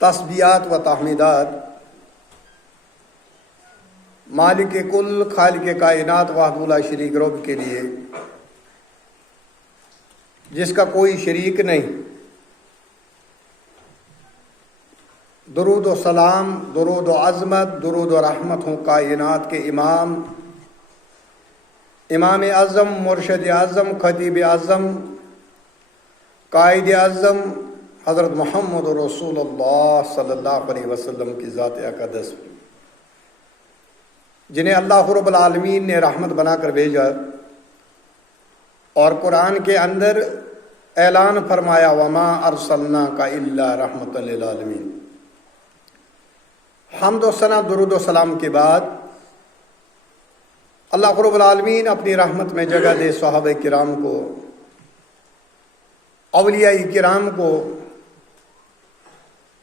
تسبیحات و تحمیدات مالک کل خالق کائنات وحدہ لا شریک رب کے لیے، جس کا کوئی شریک نہیں، درود و سلام، درود و عظمت، درود و رحمت ہوں کائنات کے امام اعظم، مرشد اعظم، خطیب اعظم، قائد اعظم حضرت محمد رسول اللہ صلی اللہ علیہ وسلم کی ذات اقدس، جنہیں اللہ رب العالمین نے رحمت بنا کر بھیجا اور قرآن کے اندر اعلان فرمایا وما ارسلناک الا رحمۃ للعالمین۔ حمد و ثنا درود و سلام کے بعد اللہ رب العالمین اپنی رحمت میں جگہ دے صحابہ کرام کو، اولیاء کرام کو،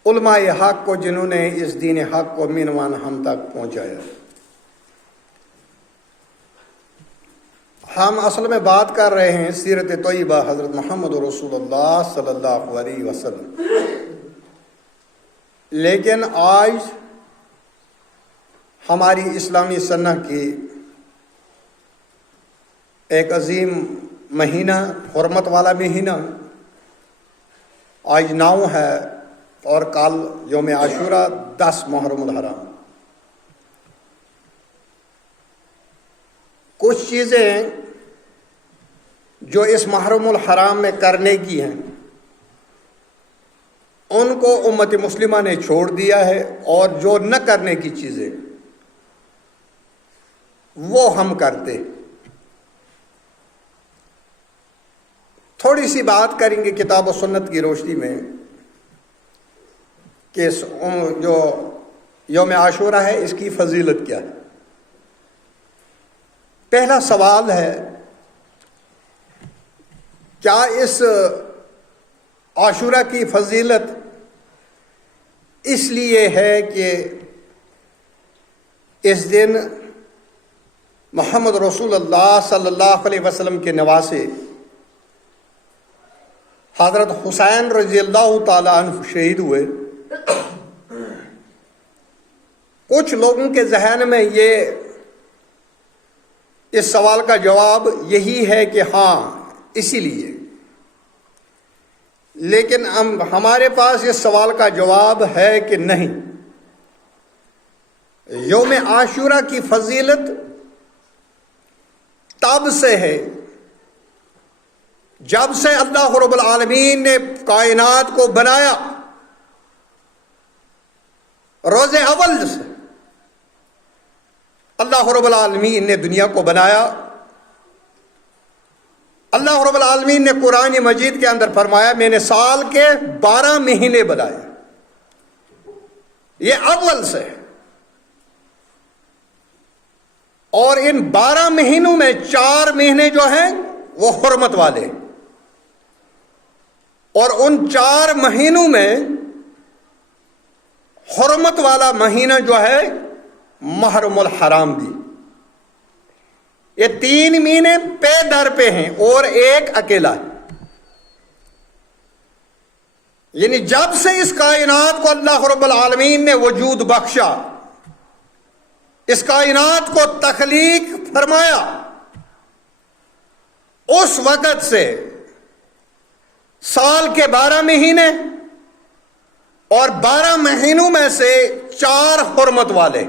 علماء حق کو، جنہوں نے اس دین حق کو مینوان ہم تک پہنچایا۔ ہم اصل میں بات کر رہے ہیں سیرت طیبہ حضرت محمد رسول اللہ صلی اللہ علیہ وسلم، لیکن آج ہماری اسلامی سنہ کی ایک عظیم مہینہ، حرمت والا مہینہ، آج 9 ہے اور کل یوم عاشورہ 10 محرم الحرام۔ کچھ چیزیں جو اس محرم الحرام میں کرنے کی ہیں ان کو امت مسلمہ نے چھوڑ دیا ہے، اور جو نہ کرنے کی چیزیں وہ ہم کرتے۔ تھوڑی سی بات کریں گے کتاب و سنت کی روشنی میں کہ جو یوم عاشورہ ہے اس کی فضیلت کیا ہے۔ پہلا سوال ہے، کیا اس عاشورہ کی فضیلت اس لیے ہے کہ اس دن محمد رسول اللہ صلی اللہ علیہ وسلم کے نواسے حضرت حسین رضی اللہ تعالی عنہ شہید ہوئے؟ کچھ لوگوں کے ذہن میں اس سوال کا جواب یہی ہے کہ ہاں اسی لیے، لیکن ہمارے پاس اس سوال کا جواب ہے کہ نہیں۔ یوم عاشورہ کی فضیلت تب سے ہے جب سے اللہ رب العالمین نے کائنات کو بنایا، روز اول سے اللہ رب العالمین نے دنیا کو بنایا۔ اللہ رب العالمین نے قرآن مجید کے اندر فرمایا میں نے سال کے 12 مہینے بنائے، یہ اول سے ہے، اور ان 12 مہینوں میں 4 مہینے جو ہیں وہ حرمت والے، اور ان 4 مہینوں میں حرمت والا مہینہ جو ہے محرم الحرام بھی۔ یہ 3 مہینے پے در پہ ہیں اور ایک اکیلا ہے، یعنی جب سے اس کائنات کو اللہ رب العالمین نے وجود بخشا، اس کائنات کو تخلیق فرمایا، اس وقت سے سال کے 12 مہینے اور 12 مہینوں میں سے 4 حرمت والے،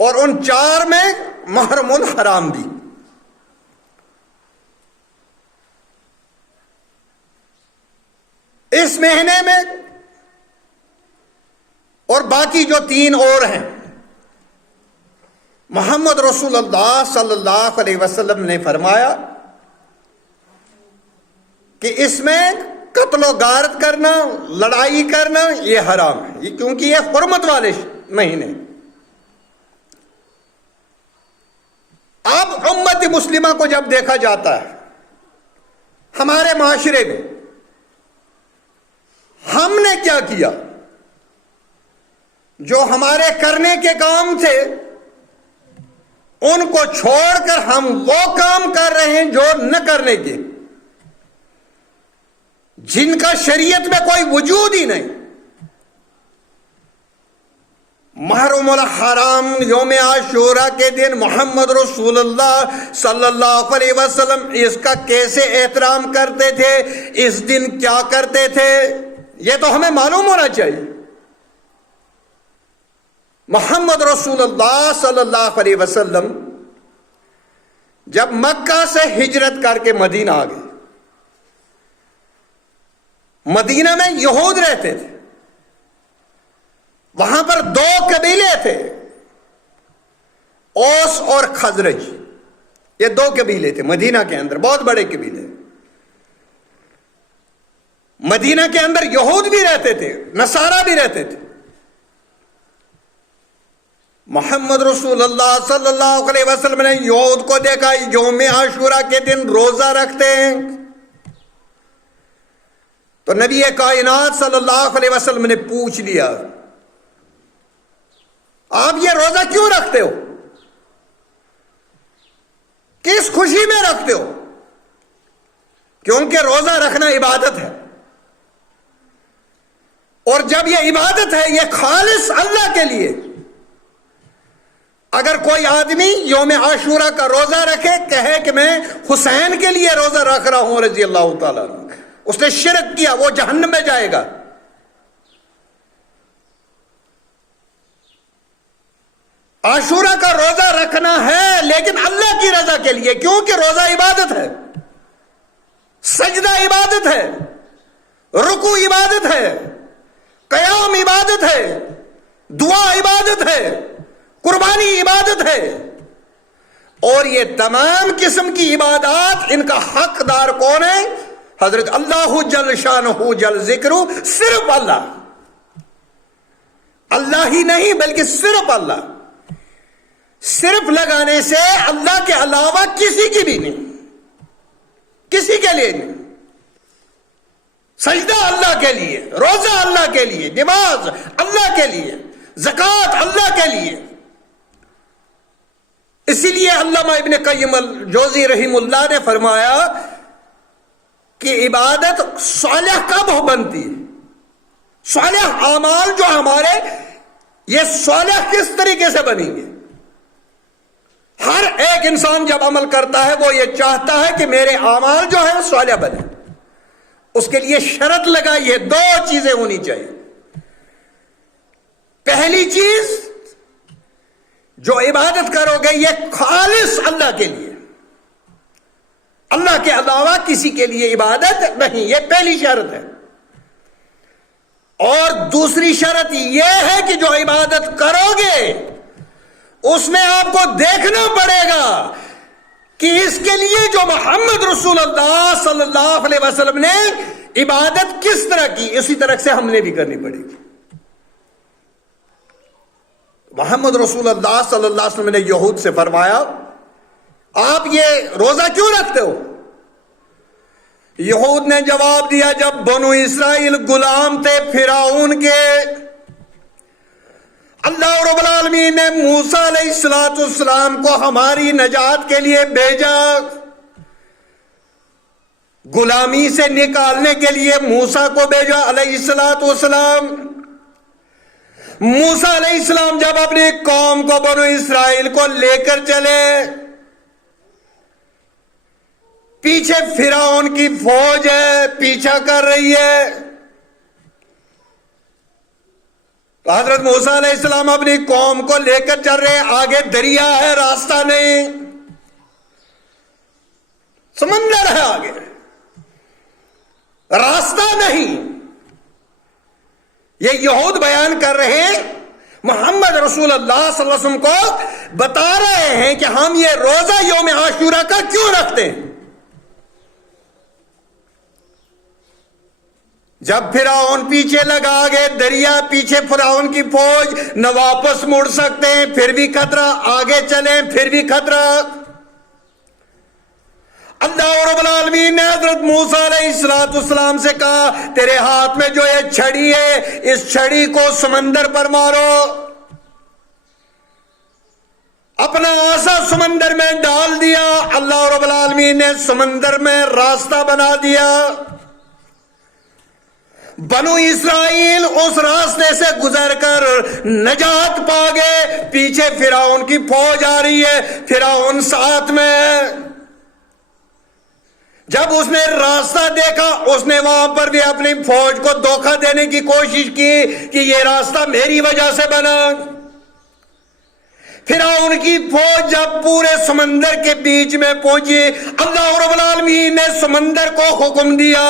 اور ان 4 میں محرم الحرام بھی۔ اس مہینے میں اور باقی جو 3 اور ہیں، محمد رسول اللہ صلی اللہ علیہ وسلم نے فرمایا کہ اس میں قتل و غارت کرنا، لڑائی کرنا یہ حرام ہے، کیونکہ یہ حرمت والے مہینے۔ اب امت مسلمہ کو جب دیکھا جاتا ہے ہمارے معاشرے میں، ہم نے کیا کیا؟ جو ہمارے کرنے کے کام تھے ان کو چھوڑ کر ہم وہ کام کر رہے ہیں جو نہ کرنے کے، جن کا شریعت میں کوئی وجود ہی نہیں. محرم الحرام یوم عاشورہ کے دن محمد رسول اللہ صلی اللہ علیہ وسلم اس کا کیسے احترام کرتے تھے, اس دن کیا کرتے تھے, یہ تو ہمیں معلوم ہونا چاہیے. محمد رسول اللہ صلی اللہ علیہ وسلم جب مکہ سے ہجرت کر کے مدینہ آ گئے, مدینہ میں یہود رہتے تھے, وہاں پر 2 قبیلے تھے, اوس اور خزرج. یہ 2 قبیلے تھے مدینہ کے اندر, بہت بڑے قبیلے. مدینہ کے اندر یہود بھی رہتے تھے, نصارہ بھی رہتے تھے. محمد رسول اللہ صلی اللہ علیہ وسلم نے یہود کو دیکھا یوم عاشورہ کے دن روزہ رکھتے ہیں, تو نبی کائنات صلی اللہ علیہ وسلم نے پوچھ لیا, آپ یہ روزہ کیوں رکھتے ہو, کس خوشی میں رکھتے ہو؟ کیونکہ روزہ رکھنا عبادت ہے, اور جب یہ عبادت ہے یہ خالص اللہ کے لیے. اگر کوئی آدمی یوم عاشورہ کا روزہ رکھے, کہے کہ میں حسین کے لیے روزہ رکھ رہا ہوں رضی اللہ تعالیٰ عنہ, اس نے شرک کیا, وہ جہنم میں جائے گا. عاشورہ کا روزہ رکھنا ہے لیکن اللہ کی رضا کے لیے, کیونکہ روزہ عبادت ہے, سجدہ عبادت ہے, رکوع عبادت ہے, قیام عبادت ہے, دعا عبادت ہے, قربانی عبادت ہے. اور یہ تمام قسم کی عبادات, ان کا حقدار کون ہے؟ حضرت اللہ جل شانہ جل ذکر, صرف اللہ. اللہ ہی نہیں بلکہ صرف اللہ. صرف لگانے سے اللہ کے علاوہ کسی کی بھی نہیں, کسی کے لیے نہیں. سجدہ اللہ کے لیے, روزہ اللہ کے لیے, نماز اللہ کے لیے, زکوٰۃ اللہ کے لیے. اسی لیے علامہ ابن قیم الجوزی رحم اللہ نے فرمایا کہ عبادت صالح کب بنتی ہے, صالح اعمال جو ہمارے, یہ صالح کس طریقے سے بنیں گے؟ ہر ایک انسان جب عمل کرتا ہے وہ یہ چاہتا ہے کہ میرے اعمال جو ہیں صالح بنے. اس کے لیے شرط لگائی ہے, 2 چیزیں ہونی چاہیے. پہلی چیز, جو عبادت کرو گے یہ خالص اللہ کے لیے, اللہ کے علاوہ کسی کے لیے عبادت نہیں, یہ پہلی شرط ہے. اور دوسری شرط یہ ہے کہ جو عبادت کرو گے اس میں آپ کو دیکھنا پڑے گا کہ اس کے لیے جو محمد رسول اللہ صلی اللہ علیہ وسلم نے عبادت کس طرح کی, اسی طرح سے ہم نے بھی کرنی پڑے گی. محمد رسول اللہ صلی اللہ علیہ وسلم نے یہود سے فرمایا, آپ یہ روزہ کیوں رکھتے ہو؟ یہود نے جواب دیا, جب بنو اسرائیل غلام تھے فرعون کے, اللہ رب العالمین نے موسیٰ علیہ السلام کو ہماری نجات کے لیے بھیجا, غلامی سے نکالنے کے لیے موسیٰ کو بھیجا علیہ السلام. موسیٰ علیہ السلام جب اپنی قوم کو, بنو اسرائیل کو لے کر چلے, پیچھے فرعون کی فوج ہے, پیچھا کر رہی ہے. تو حضرت موسیٰ علیہ السلام اپنی قوم کو لے کر چل رہے, آگے دریا ہے, راستہ نہیں, سمندر ہے آگے, راستہ نہیں. یہ یہود بیان کر رہے ہیں, محمد رسول اللہ صلی اللہ علیہ وسلم کو بتا رہے ہیں کہ ہم یہ روزہ یوم عاشورہ کا کیوں رکھتے ہیں. جب فرعون پیچھے لگا گئے, دریا پیچھے, فرعون کی فوج, نہ واپس مڑ سکتے ہیں, پھر بھی خطرہ, آگے چلیں پھر بھی خطرہ. اللہ رب العالمین نے حضرت موسیٰ علیہ السلام سے کہا, تیرے ہاتھ میں جو یہ چھڑی ہے, اس چھڑی کو سمندر پر مارو. اپنا عصا سمندر میں ڈال دیا, اللہ رب العالمین نے سمندر میں راستہ بنا دیا. بنو اسرائیل اس راستے سے گزر کر نجات پا گئے، پیچھے فرعون کی فوج آ رہی ہے، فرعون ساتھ میں۔ جب اس نے راستہ دیکھا، اس نے وہاں پر بھی اپنی فوج کو دھوکہ دینے کی کوشش کی کہ یہ راستہ میری وجہ سے بنا۔ فرعون کی فوج جب پورے سمندر کے بیچ میں پہنچی، اللہ رب العالمین نے سمندر کو حکم دیا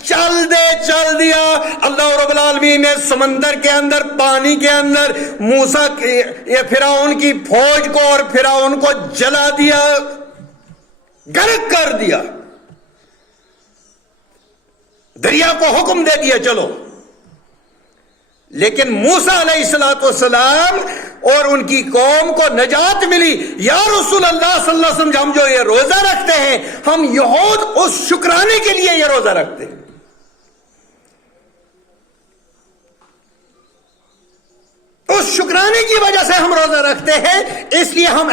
چل دے، چل دیا۔ اللہ رب العالمین نے سمندر کے اندر، پانی کے اندر موسیٰ فرعون کی فوج کو اور فرعون کو جلا دیا، غرق کر دیا۔ دریا کو حکم دے دیا چلو، لیکن موسیٰ علیہ السلام اور ان کی قوم کو نجات ملی۔ یا رسول اللہ صلی اللہ علیہ وسلم، ہم جو یہ روزہ رکھتے ہیں، ہم یہود اس شکرانے کے لیے یہ روزہ رکھتے ہیں۔ اس شکرانے کی وجہ سے ہم روزہ رکھتے ہیں، اس لیے ہم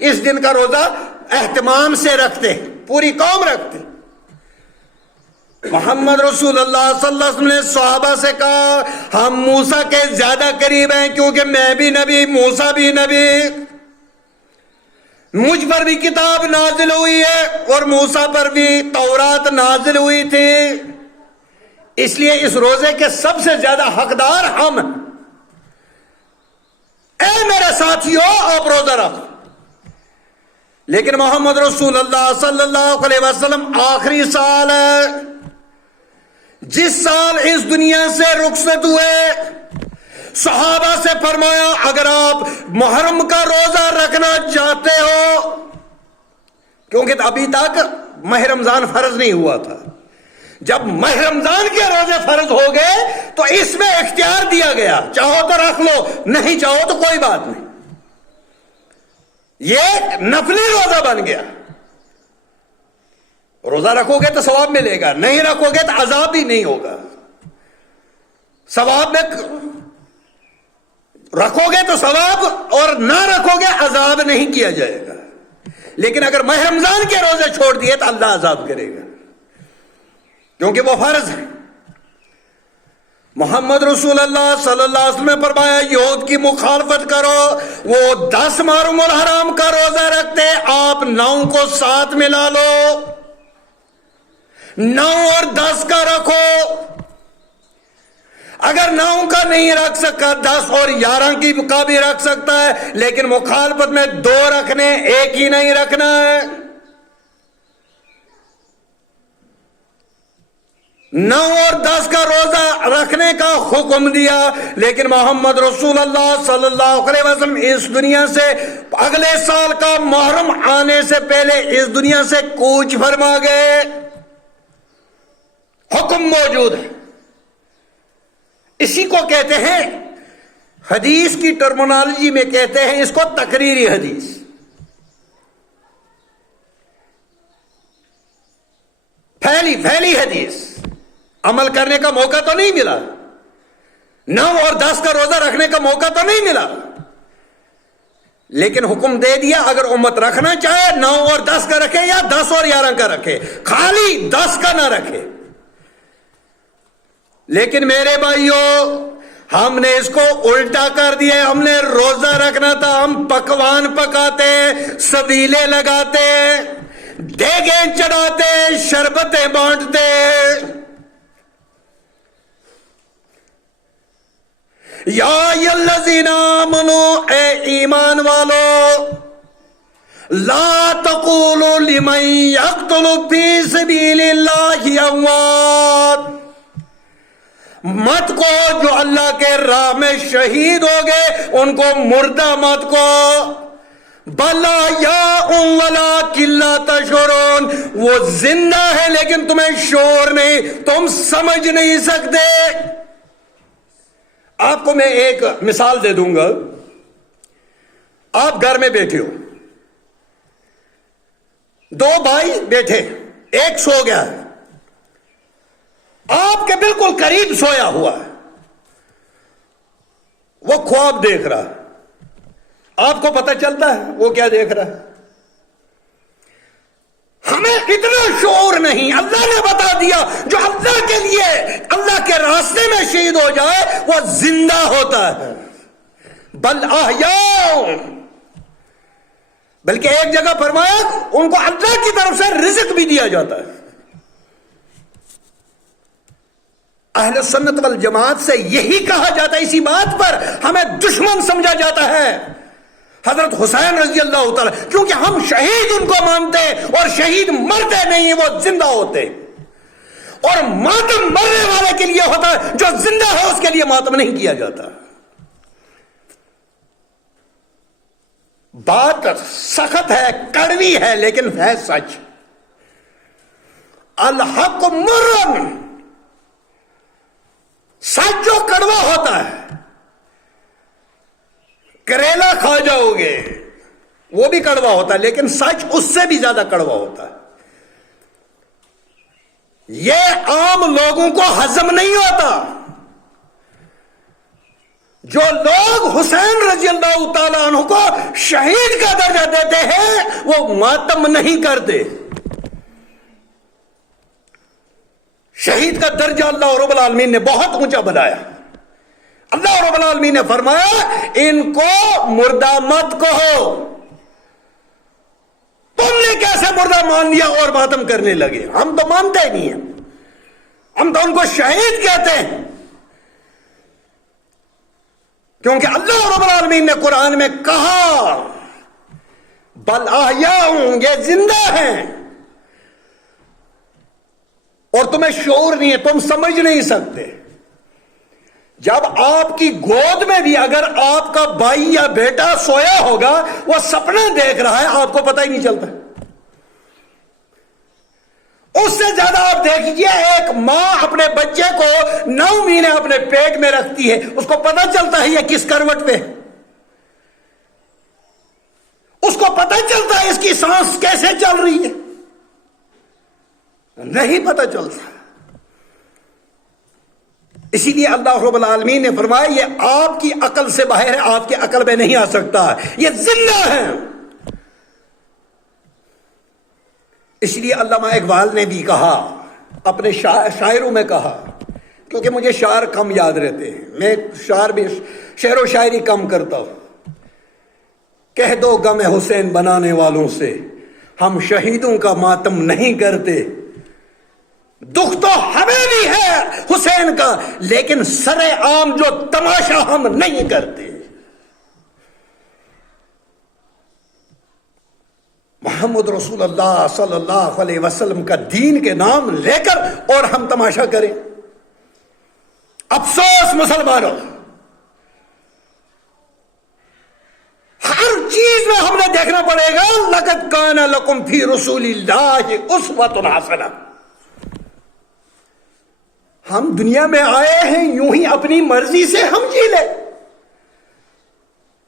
اس دن کا روزہ اہتمام سے رکھتے ہیں، پوری قوم رکھتے ہیں۔ محمد رسول اللہ صلی اللہ علیہ وسلم نے صحابہ سے کہا، ہم موسیٰ کے زیادہ قریب ہیں، کیونکہ میں بھی نبی، موسیٰ بھی نبی، مجھ پر بھی کتاب نازل ہوئی ہے اور موسیٰ پر بھی تورات نازل ہوئی تھی، اس لیے اس روزے کے سب سے زیادہ حقدار ہم ہیں۔ اے میرے ساتھیو، آپ روزہ رکھو۔ لیکن محمد رسول اللہ صلی اللہ علیہ وسلم آخری سال ہے، جس سال اس دنیا سے رخصت ہوئے، صحابہ سے فرمایا اگر آپ محرم کا روزہ رکھنا چاہتے ہو، کیونکہ ابھی تک ماہ رمضان فرض نہیں ہوا تھا، جب ماہ رمضان کے روزے فرض ہو گئے تو اس میں اختیار دیا گیا، چاہو تو رکھ لو، نہیں چاہو تو کوئی بات نہیں، یہ نفلی روزہ بن گیا۔ روزہ رکھو گے تو ثواب ملے گا، نہیں رکھو گے تو عذاب بھی نہیں ہوگا۔ ثواب میں رکھو گے تو ثواب، اور نہ رکھو گے عذاب نہیں کیا جائے گا۔ لیکن اگر ماہ رمضان کے روزے چھوڑ دیے تو اللہ عذاب کرے گا، کیونکہ وہ فرض ہے۔ محمد رسول اللہ صلی اللہ علیہ وسلم نے فرمایا یہود کی مخالفت کرو، وہ 10 محرم الحرام کا روزہ رکھتے، آپ 9 کو ساتھ ملا لو، 9 اور 10 کا رکھو۔ اگر 9 کا نہیں رکھ سکا، 10 اور 11 کا بھی رکھ سکتا ہے، لیکن مخالفت میں 2 رکھنے، 1 ہی نہیں رکھنا ہے۔ 9 اور 10 کا روزہ رکھنے کا حکم دیا، لیکن محمد رسول اللہ صلی اللہ علیہ وسلم اس دنیا سے اگلے سال کا محرم آنے سے پہلے اس دنیا سے کوچ فرما گئے۔ حکم موجود ہے، اسی کو کہتے ہیں، حدیث کی ٹرمنالوجی میں کہتے ہیں اس کو تقریری حدیث۔ پھیلی حدیث، عمل کرنے کا موقع تو نہیں ملا، 9 اور 10 کا روزہ رکھنے کا موقع تو نہیں ملا، لیکن حکم دے دیا اگر امت رکھنا چاہے 9 اور 10 کا رکھے یا 10 اور 11 کا رکھے، خالی 10 کا نہ رکھے۔ لیکن میرے بھائیوں، ہم نے اس کو الٹا کر دیا، ہم نے روزہ رکھنا تھا، ہم پکوان پکاتے، سبیلے لگاتے، دیگیں چڑھاتے، شربتیں بانٹتے۔ یا الذین آمنوا، اے ایمان والو، لا تقولوا لمن یقتل فی سبیل اللہ اموات، مت کو جو اللہ کے راہ میں شہید ہو گئے ان کو مردہ مت کو، بلا یا ولکن لا تشعرون، وہ زندہ ہے لیکن تمہیں شعور نہیں، تم سمجھ نہیں سکتے۔ آپ کو میں ایک مثال دے دوں گا، آپ گھر میں بیٹھے ہو، 2 بھائی بیٹھے، ایک سو گیا ہے، آپ کے بالکل قریب سویا ہوا ہے، وہ خواب دیکھ رہا ہے، آپ کو پتہ چلتا ہے وہ کیا دیکھ رہا ہے؟ ہمیں اتنا شعور نہیں. اللہ نے بتا دیا جو اللہ کے لیے اللہ کے راستے میں شہید ہو جائے وہ زندہ ہوتا ہے. بل احیاء، بلکہ ایک جگہ فرمایا ان کو اللہ کی طرف سے رزق بھی دیا جاتا ہے. اہل سنت والجماعت سے یہی کہا جاتا ہے. اسی بات پر ہمیں دشمن سمجھا جاتا ہے حضرت حسین رضی اللہ تعالی، کیونکہ ہم شہید ان کو مانتے اور شہید مرتے نہیں، وہ زندہ ہوتے. اور ماتم مرنے والے کے لیے ہوتا ہے، جو زندہ ہے اس کے لیے ماتم نہیں کیا جاتا. بات سخت ہے، کڑوی ہے، لیکن ہے سچ. الحق مرن، سچ جو کڑوا ہوتا ہے، کریلا کھا جاؤ گے وہ بھی کڑوا ہوتا ہے، لیکن سچ اس سے بھی زیادہ کڑوا ہوتا ہے. یہ عام لوگوں کو ہضم نہیں ہوتا. جو لوگ حسین رضی اللہ تعالیٰ عنہ کو شہید کا درجہ دیتے ہیں وہ ماتم نہیں کرتے. شہید کا درجہ اللہ رب العالمین نے بہت اونچا بنایا. اللہ رب العالمین نے فرمایا ان کو مردہ مت کہو. تم نے کیسے مردہ مان لیا اور ماتم کرنے لگے؟ ہم تو مانتے ہی نہیں ہیں، ہم تو ان کو شہید کہتے ہیں. کیونکہ اللہ رب العالمین نے قرآن میں کہا بل احیاء، یہ زندہ ہیں. اور تمہیں شعور نہیں ہے، تم سمجھ نہیں سکتے. جب آپ کی گود میں بھی اگر آپ کا بھائی یا بیٹا سویا ہوگا، وہ سپنا دیکھ رہا ہے، آپ کو پتہ ہی نہیں چلتا. اس سے زیادہ آپ دیکھیے ایک ماں اپنے بچے کو 9 مہینے اپنے پیٹ میں رکھتی ہے، اس کو پتہ چلتا ہے یہ کس کروٹ پہ، اس کو پتہ چلتا ہے اس کی سانس کیسے چل رہی ہے؟ نہیں پتہ چلتا. اسی لیے اللہ رب العالمین نے فرمایا یہ آپ کی عقل سے باہر ہے، آپ کی عقل میں نہیں آ سکتا، یہ زندہ ہیں. اس لیے علامہ اقبال نے بھی کہا، اپنے شاعروں میں کہا، کیونکہ مجھے شعر کم یاد رہتے ہیں، میں شعر و شاعری کم کرتا ہوں. کہہ دو غم حسین بنانے والوں سے ہم شہیدوں کا ماتم نہیں کرتے. دکھ تو ہمیں بھی ہے حسین کا، لیکن سر عام جو تماشا ہم نہیں کرتے. محمد رسول اللہ صلی اللہ علیہ وسلم کا دین کے نام لے کر اور ہم تماشا کریں. افسوس مسلمانوں، ہر چیز میں ہم نے دیکھنا پڑے گا لقد کان لکم فی رسول اللہ اسوۃ حسنہ. ہم دنیا میں آئے ہیں یوں ہی اپنی مرضی سے ہم جی لیں.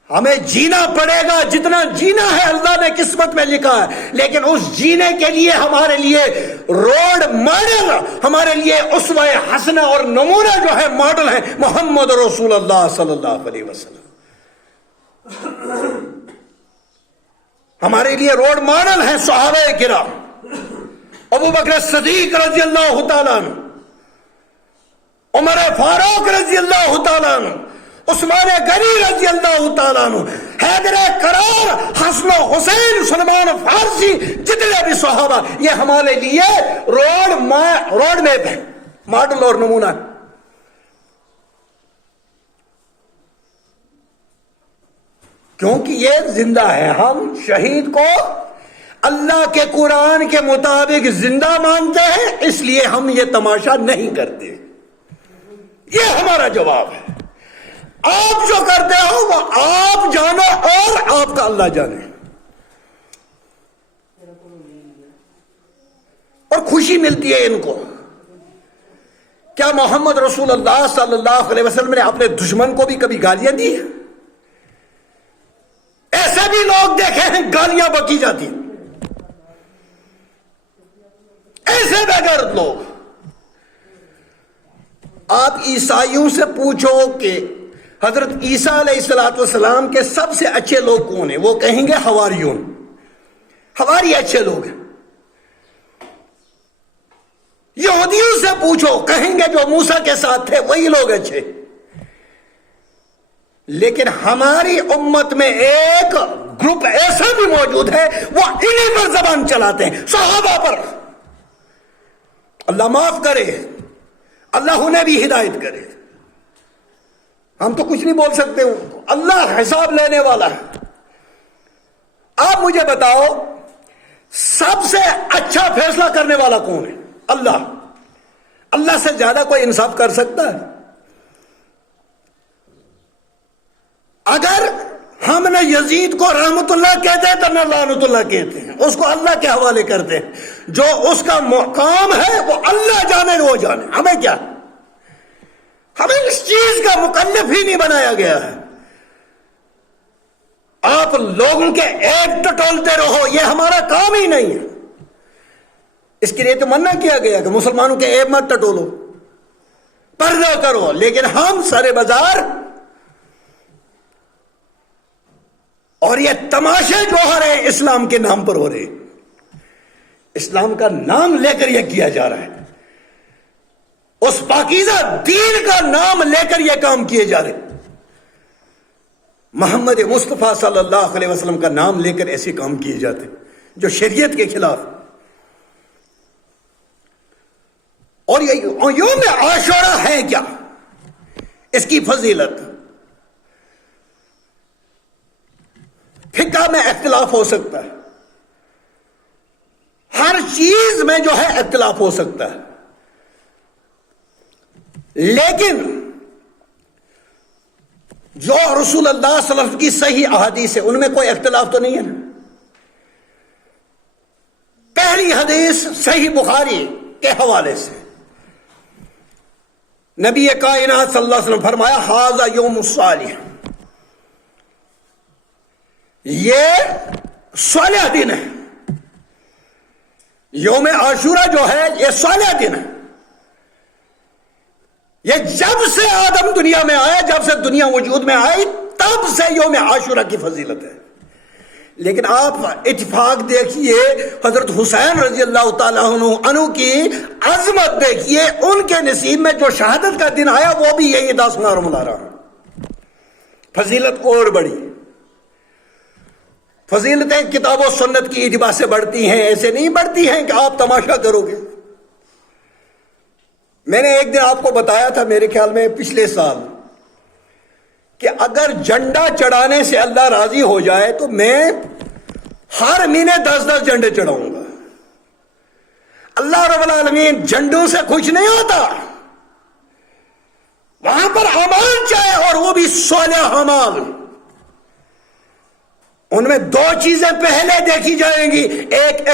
ہمیں جینا پڑے گا جتنا جینا ہے اللہ نے قسمت میں لکھا ہے، لیکن اس جینے کے لیے ہمارے لیے روڈ ماڈل، ہمارے لیے اسوہ حسنہ اور نمونہ جو ہے ماڈل ہے محمد رسول اللہ صلی اللہ علیہ وسلم. ہمارے لیے روڈ ماڈل ہیں صحابہ کرام، ابو بکر صدیق رضی اللہ تعالیٰ عنہ، عمر فاروق رضی اللہ تعالیٰ عنہ، عثمان غنی رضی اللہ تعالیٰ عنہ، حیدر کرار، حسن و حسین، سلمان فارسی، جتنے بھی صحابہ، یہ ہمارے لیے روڈ میپ ہے، ماڈل اور نمونہ. کیونکہ یہ زندہ ہے. ہم شہید کو اللہ کے قرآن کے مطابق زندہ مانتے ہیں، اس لیے ہم یہ تماشا نہیں کرتے. یہ ہمارا جواب ہے. آپ جو کرتے ہو وہ آپ جانو اور آپ کا اللہ جانے. اور خوشی ملتی ہے ان کو. کیا محمد رسول اللہ صلی اللہ علیہ وسلم نے اپنے دشمن کو بھی کبھی گالیاں دی ہیں؟ ایسے بھی لوگ دیکھے ہیں گالیاں بکی جاتی، ایسے بغیر لوگ. آپ عیسائیوں سے پوچھو کہ حضرت عیسیٰ علیہ السلام کے سب سے اچھے لوگ کون ہیں، وہ کہیں گے حواریون. حواری اچھے لوگ ہیں. یہودیوں سے پوچھو، کہیں گے جو موسیٰ کے ساتھ تھے وہی لوگ اچھے. لیکن ہماری امت میں ایک گروپ ایسا بھی موجود ہے، وہ انہی پر زبان چلاتے ہیں، صحابہ پر. اللہ معاف کرے، اللہ انہیں بھی ہدایت کرے. ہم تو کچھ نہیں بول سکتے، اللہ حساب لینے والا ہے. آپ مجھے بتاؤ، سب سے اچھا فیصلہ کرنے والا کون ہے؟ اللہ. اللہ سے زیادہ کوئی انصاف کر سکتا ہے؟ اگر ہم نے یزید کو رحمت اللہ کہتے ہیں تو نہ لعنت اللہ کہتے ہیں، اس کو اللہ کے حوالے کرتے ہیں. جو اس کا مقام ہے وہ اللہ جانے، وہ جانے. ہمیں کیا؟ ہمیں اس چیز کا مکلف ہی نہیں بنایا گیا ہے. آپ لوگوں کے ایب ٹٹولتے رہو، یہ ہمارا کام ہی نہیں ہے. اس کے لیے تو منع کیا گیا کہ مسلمانوں کے ایب مت ٹٹولو، پردہ کرو. لیکن ہم سر بازار اور یہ تماشے جو ہو رہے ہیں اسلام کے نام پر ہو رہے ہیں، اسلام کا نام لے کر یہ کیا جا رہا ہے، اس پاکیزہ دین کا نام لے کر یہ کام کیے جا رہے ہیں. محمد مصطفیٰ صلی اللہ علیہ وسلم کا نام لے کر ایسے کام کیے جاتے ہیں جو شریعت کے خلاف. اور یہ یوم عاشورہ ہے کیا؟ اس کی فضیلت فقہ میں اختلاف ہو سکتا ہے، ہر چیز میں جو ہے اختلاف ہو سکتا ہے، لیکن جو رسول اللہ صلی اللہ علیہ وسلم کی صحیح احادیث ہے ان میں کوئی اختلاف تو نہیں ہے نا. پہلی حدیث صحیح بخاری کے حوالے سے نبی کائنات صلی اللہ علیہ وسلم فرمایا ھذا یوم الصالح، یہ صالح دن ہے. یوم عاشورہ جو ہے یہ صالح دن ہے. یہ جب سے آدم دنیا میں آیا، جب سے دنیا وجود میں آئی، تب سے یوم عاشورہ کی فضیلت ہے. لیکن آپ اتفاق دیکھیے، حضرت حسین رضی اللہ تعالیٰ عنہ کی عظمت دیکھیے، ان کے نصیب میں جو شہادت کا دن آیا وہ بھی یہی 10 محرم الحرام. فضیلت اور بڑی. فضیلتیں کتاب و سنت کی اتباع سے بڑھتی ہیں، ایسے نہیں بڑھتی ہیں کہ آپ تماشا کرو گے. میں نے ایک دن آپ کو بتایا تھا، میرے خیال میں پچھلے سال، کہ اگر جھنڈا چڑھانے سے اللہ راضی ہو جائے تو میں ہر مہینے 10 جھنڈے چڑھاؤں گا. اللہ رب العالمین جھنڈوں سے خوش نہیں ہوتا، وہاں پر اعمال چاہے، اور وہ بھی صالح اعمال. ان میں 2 چیزیں پہلے دیکھی جائیں گی، ایک